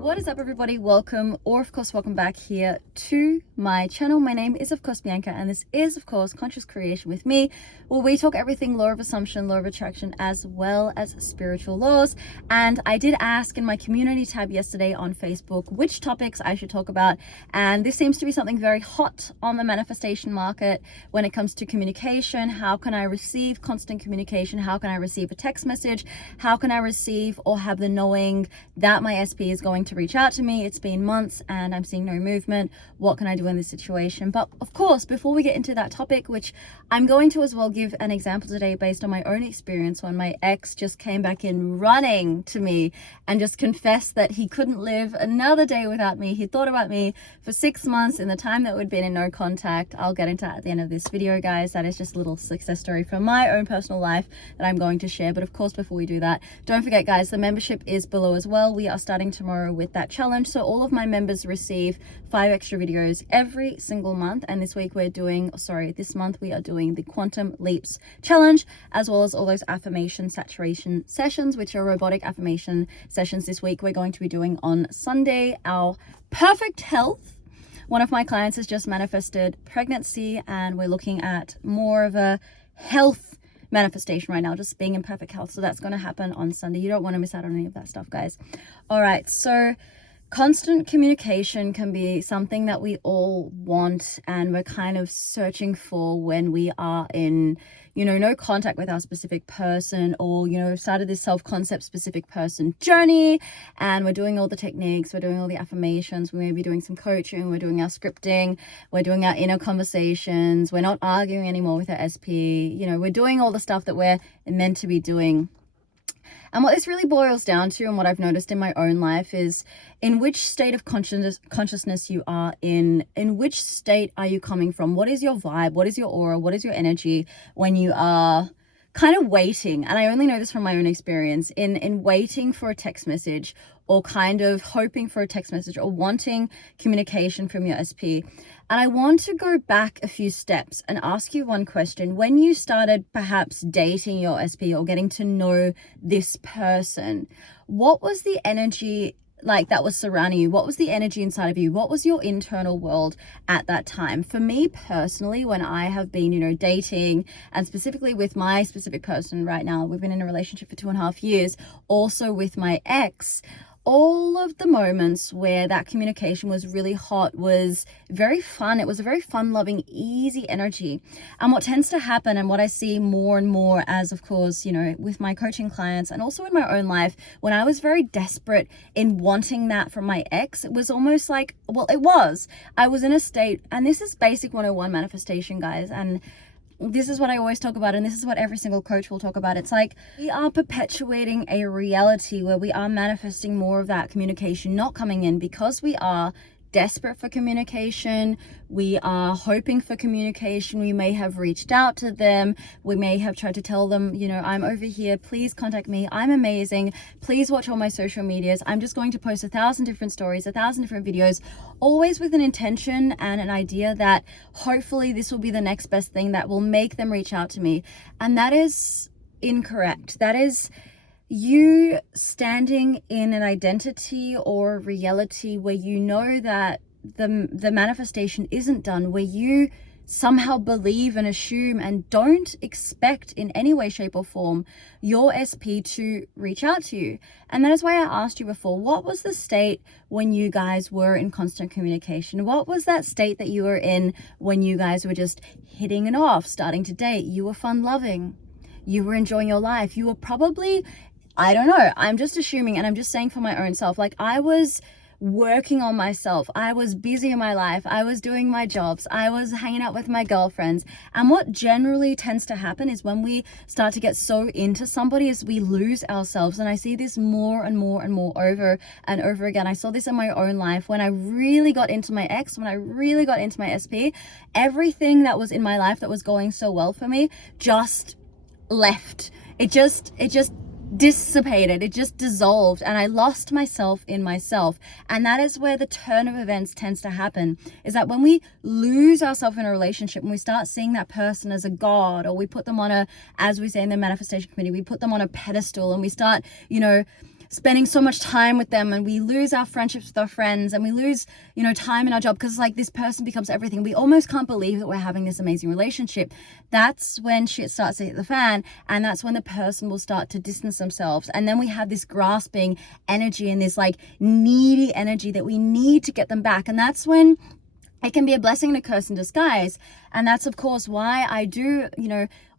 What is up, everybody? Welcome, or of course welcome back here to my channel. My name is of course Bianca, and this is of course Conscious Creation with me, where we talk everything law of assumption, law of attraction, as well as spiritual laws. And I did ask in my community tab yesterday on Facebook which topics I should talk about, and this seems to be something very hot on the manifestation market when it comes to communication. How can I receive constant communication? How can I receive a text message? How can I receive or have the knowing that my SP is going to reach out to me? It's been months and I'm seeing no movement. What can I do in this situation? But of course, before we get into that topic, which I'm going to as well give an example today based on my own experience when my ex just came back in running to me and just confessed that he couldn't live another day without me. He thought about me for 6 months in the time that we'd been in no contact. I'll get into that at the end of this video, guys. That is just a little success story from my own personal life that I'm going to share. But of course, before we do that, don't forget, guys, the membership is below as well. We are starting tomorrow with that challenge, so all of my members receive 5 extra videos every single month. And this month we are doing the Quantum Leaps challenge, as well as all those affirmation saturation sessions, which are robotic affirmation sessions. This week we're going to be doing on Sunday our perfect health. One of my clients has just manifested pregnancy, and we're looking at more of a health manifestation right now, just being in perfect health. So that's going to happen on Sunday. You don't want to miss out on any of that stuff, guys. All right, so constant communication can be something that we all want, and we're kind of searching for when we are in, no contact with our specific person, or, we've started this self-concept specific person journey, and we're doing all the techniques, we're doing all the affirmations, we may be doing some coaching, we're doing our scripting, we're doing our inner conversations, we're not arguing anymore with our SP, we're doing all the stuff that we're meant to be doing. And what this really boils down to, and what I've noticed in my own life, is in which state of consciousness you are in which state are you coming from? What is your vibe? What is your aura? What is your energy when you are kind of waiting? And I only know this from my own experience, in waiting for a text message, or kind of hoping for a text message, or wanting communication from your SP. And I want to go back a few steps and ask you one question. When you started perhaps dating your SP or getting to know this person, what was the energy like that was surrounding you? What was the energy inside of you? What was your internal world at that time? For me personally, when I have been, dating, and specifically with my specific person right now, we've been in a relationship for 2.5 years, also with my ex, all of the moments where that communication was really hot was very fun. It was a very fun, loving, easy energy. And what tends to happen, and what I see more and more as, of course, with my coaching clients and also in my own life, when I was very desperate in wanting that from my ex, it was almost like, I was in a state, and this is basic 101 manifestation, guys, and this is what I always talk about, and this is what every single coach will talk about. It's like we are perpetuating a reality where we are manifesting more of that communication not coming in because we are desperate for communication. We are hoping for communication. We may have reached out to them. We may have tried to tell them, I'm over here. Please contact me. I'm amazing. Please watch all my social medias. I'm just going to post 1,000 different stories, 1,000 different videos, always with an intention and an idea that hopefully this will be the next best thing that will make them reach out to me. And that is incorrect. That is you standing in an identity or reality where you know that the manifestation isn't done, where you somehow believe and assume and don't expect in any way, shape, or form your SP to reach out to you. And that is why I asked you before, what was the state when you guys were in constant communication? What was that state that you were in when you guys were just hitting it off, starting to date? You were fun loving, you were enjoying your life, you were probably, I don't know, I'm just assuming, and I'm just saying for my own self, like I was working on myself, I was busy in my life, I was doing my jobs, I was hanging out with my girlfriends. And what generally tends to happen is when we start to get so into somebody is we lose ourselves. And I see this more and more and more over and over again. I saw this in my own life when I really got into my ex, when I really got into my SP. Everything that was in my life that was going so well for me just left. It just dissipated, it just dissolved, and I lost myself in myself. And that is where the turn of events tends to happen, is that when we lose ourselves in a relationship, when we start seeing that person as a god, or we put them on a, as we say in the manifestation community, we put them on a pedestal, and we start, spending so much time with them, and we lose our friendships with our friends, and we lose, time in our job because like this person becomes everything. We almost can't believe that we're having this amazing relationship. That's when shit starts to hit the fan, and that's when the person will start to distance themselves. And then we have this grasping energy and this like needy energy that we need to get them back. And that's when it can be a blessing and a curse in disguise. And that's of course why I do,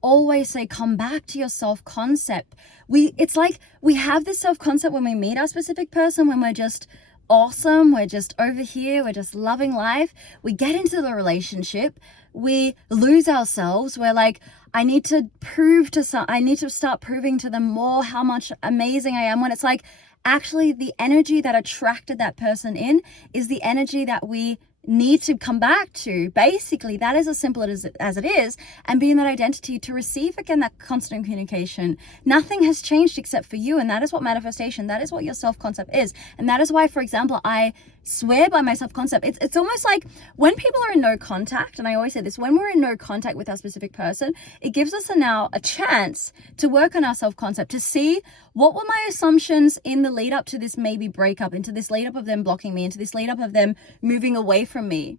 always say, come back to your self-concept. It's like we have this self-concept when we meet our specific person, when we're just awesome, we're just over here, we're just loving life. We get into the relationship, we lose ourselves. We're like, I need to start proving to them more how much amazing I am, when it's like, actually the energy that attracted that person in is the energy that we need to come back to. Basically, that is as simple as it is, and be in that identity to receive again that constant communication. Nothing has changed except for you, and that is what manifestation, that is what your self-concept is. And that is why, for example, I swear by my self-concept. It's almost like when people are in no contact, and I always say this, when we're in no contact with our specific person, it gives us now a chance to work on our self-concept, to see what were my assumptions in the lead up to this maybe breakup, into this lead up of them blocking me, into this lead up of them moving away from me.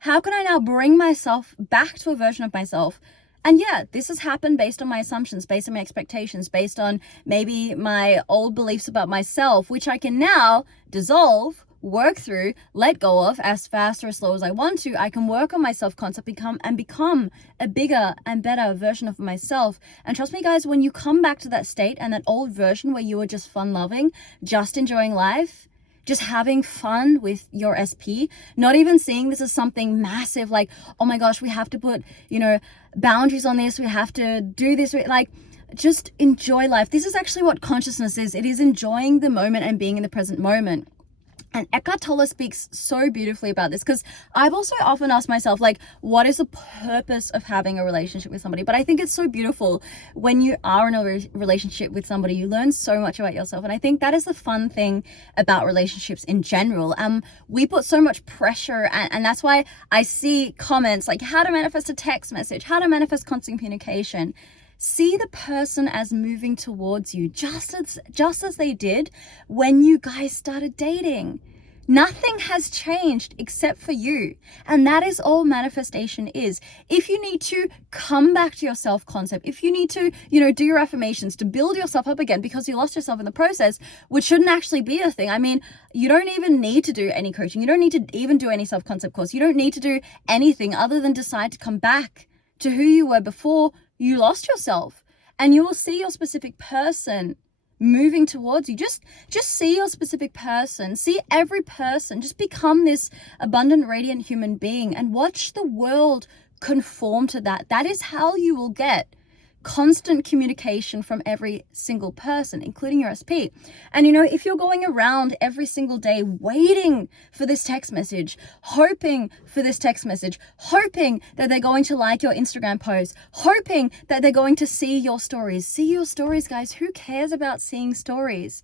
How can I now bring myself back to a version of myself? And yeah, this has happened based on my assumptions, based on my expectations, based on maybe my old beliefs about myself, which I can now dissolve, work through, let go of as fast or as slow as I want to. I can work on my self-concept, become a bigger and better version of myself. And trust me guys, when you come back to that state and that old version where you were just fun loving, just enjoying life, just having fun with your SP, not even seeing this as something massive, like, oh my gosh, we have to put, boundaries on this, we have to do this, like, just enjoy life. This is actually what consciousness is. It is enjoying the moment and being in the present moment. And Eckhart Tolle speaks so beautifully about this, because I've also often asked myself, like, what is the purpose of having a relationship with somebody? But I think it's so beautiful when you are in a relationship with somebody, you learn so much about yourself. And I think that is the fun thing about relationships in general. We put so much pressure, and that's why I see comments like how to manifest a text message, how to manifest constant communication. See the person as moving towards you, just as they did when you guys started dating. Nothing has changed except for you. And that is all manifestation is. If you need to come back to your self-concept, if you need to, do your affirmations to build yourself up again because you lost yourself in the process, which shouldn't actually be a thing. I mean, you don't even need to do any coaching. You don't need to even do any self-concept course. You don't need to do anything other than decide to come back to who you were before you lost yourself, and you will see your specific person moving towards you. Just see your specific person, see every person, just become this abundant, radiant human being, and watch the world conform to that. That is how you will get constant communication from every single person, including your SP. And if you're going around every single day waiting for this text message, hoping for this text message, hoping that they're going to like your Instagram post, hoping that they're going to see your stories, guys. Who cares about seeing stories?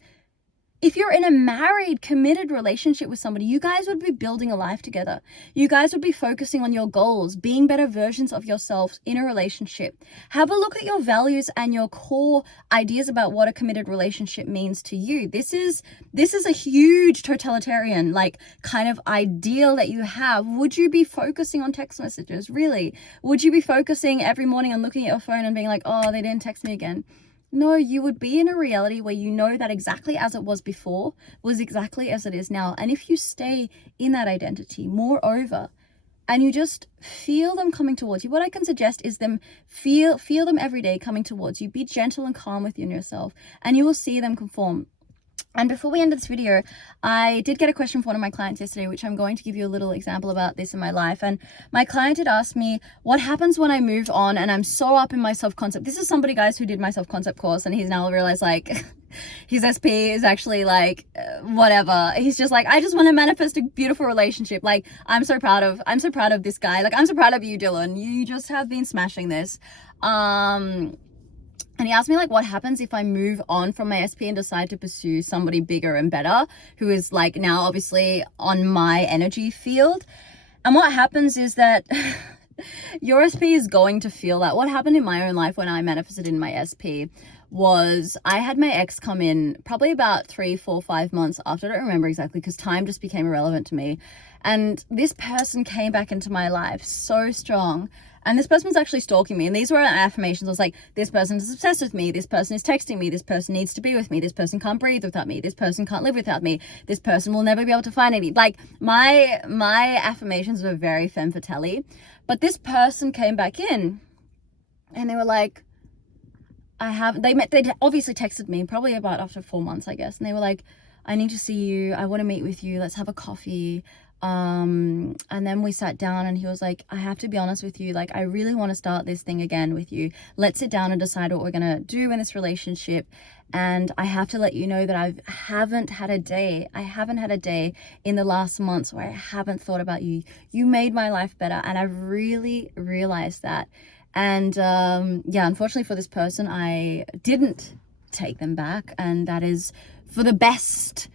If you're in a married, committed relationship with somebody, you guys would be building a life together. You guys would be focusing on your goals, being better versions of yourselves in a relationship. Have a look at your values and your core ideas about what a committed relationship means to you. This is a huge totalitarian, like, kind of ideal that you have. Would you be focusing on text messages? Really? Would you be focusing every morning on looking at your phone and being like, oh, they didn't text me again? No, you would be in a reality where you know that exactly as it was before was exactly as it is now. And if you stay in that identity, moreover, and you just feel them coming towards you, what I can suggest is feel them every day coming towards you. Be gentle and calm with yourself, and you will see them conform. And before we end this video, I did get a question from one of my clients yesterday, which I'm going to give you a little example about this in my life. And my client had asked me, what happens when I move on and I'm so up in my self-concept? This is somebody, guys, who did my self-concept course, and he's now realized, like, his SP is actually like, whatever. He's just like, I just want to manifest a beautiful relationship. Like, I'm so proud of this guy. Like, I'm so proud of you, Dylan. You just have been smashing this. And he asked me, like, what happens if I move on from my SP and decide to pursue somebody bigger and better, who is, like, now obviously on my energy field. And what happens is that Your SP is going to feel that. What happened in my own life when I manifested in my SP was I had my ex come in probably about 3, 4, 5 months after. I don't remember exactly because time just became irrelevant to me. And this person came back into my life so strong. And this person was actually stalking me. And these were affirmations. I was like, this person is obsessed with me. This person is texting me. This person needs to be with me. This person can't breathe without me. This person can't live without me. This person will never be able to find any. Like my affirmations were very femme fatale. But this person came back in and they were like, they obviously texted me probably about after 4 months, I guess. And they were like, I need to see you. I want to meet with you. Let's have a coffee. And then we sat down and he was like, I have to be honest with you. Like, I really want to start this thing again with you. Let's sit down and decide what we're going to do in this relationship. And I have to let you know that I haven't had a day in the last months where I haven't thought about you. You made my life better. And I really realized that. And yeah, unfortunately for this person, I didn't take them back. And that is for the best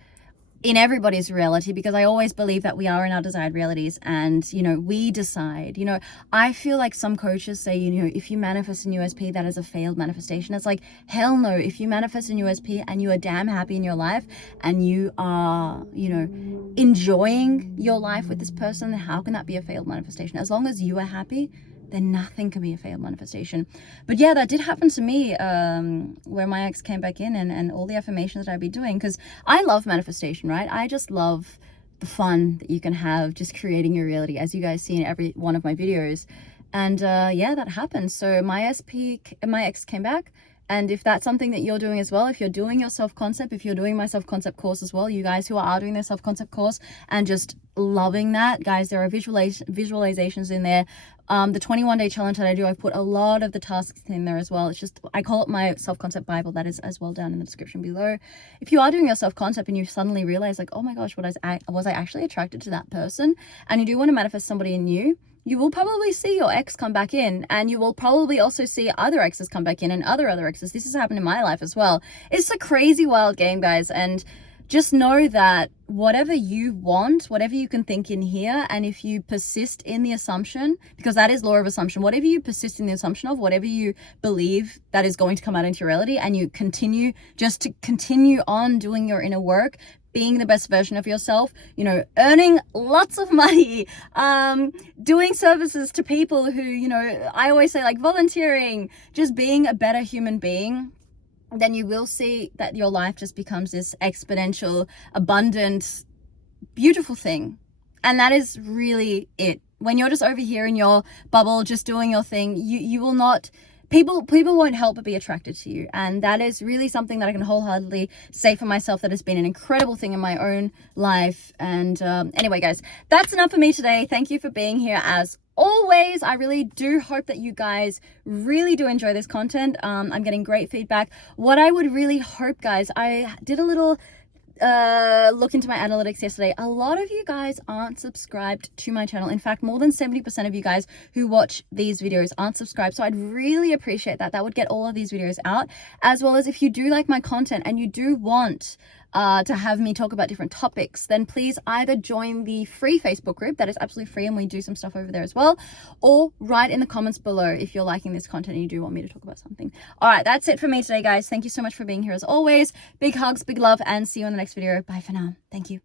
in everybody's reality, because I always believe that we are in our desired realities and, you know, we decide. You know, I feel like some coaches say, you know, if you manifest in USP, that is a failed manifestation. It's like, hell no. If you manifest in USP and you are damn happy in your life and you are, you know, enjoying your life with this person, then how can that be a failed manifestation? As long as you are happy, then nothing can be a failed manifestation. But yeah, that did happen to me, where my ex came back in and all the affirmations that I'd be doing, because I love manifestation, right? I just love the fun that you can have just creating your reality, as you guys see in every one of my videos. And yeah, that happened. So my ex came back. And if that's something that you're doing as well, if you're doing your self-concept, if you're doing my self-concept course as well, you guys who are doing their self-concept course and just loving that, guys, there are visualizations in there. The 21-day challenge that I do, I've put a lot of the tasks in there as well. It's just, I call it my self-concept Bible. That is as well down in the description below. If you are doing your self-concept and you suddenly realize like, oh my gosh, was I actually attracted to that person? And you do want to manifest somebody in you, you will probably see your ex come back in, and you will probably also see other exes come back in and other exes. This has happened in my life as well. It's a crazy wild game, guys. And just know that whatever you want, whatever you can think in here, and if you persist in the assumption, because that is law of assumption, whatever you persist in the assumption of, whatever you believe that is going to come out into your reality, and you continue on doing your inner work, being the best version of yourself, you know, earning lots of money, doing services to people who, you know, I always say like volunteering, just being a better human being, then you will see that your life just becomes this exponential, abundant, beautiful thing. And that is really it. When you're just over here in your bubble, just doing your thing, you will not... People won't help but be attracted to you. And that is really something that I can wholeheartedly say for myself that has been an incredible thing in my own life. And anyway, guys, that's enough for me today. Thank you for being here as always. I really do hope that you guys really do enjoy this content. I'm getting great feedback. What I would really hope, guys, I did a little look into my analytics yesterday. A lot of you guys aren't subscribed to my channel. In fact, more than 70% of you guys who watch these videos aren't subscribed. So I'd really appreciate that. That would get all of these videos out, as well as if you do like my content and you do want to have me talk about different topics, then please either join the free Facebook group that is absolutely free and we do some stuff over there as well, or write in the comments below if you're liking this content and you do want me to talk about something. All right, that's it for me today, guys. Thank you so much for being here as always. Big hugs, big love, and see you in the next video. Bye for now. Thank you.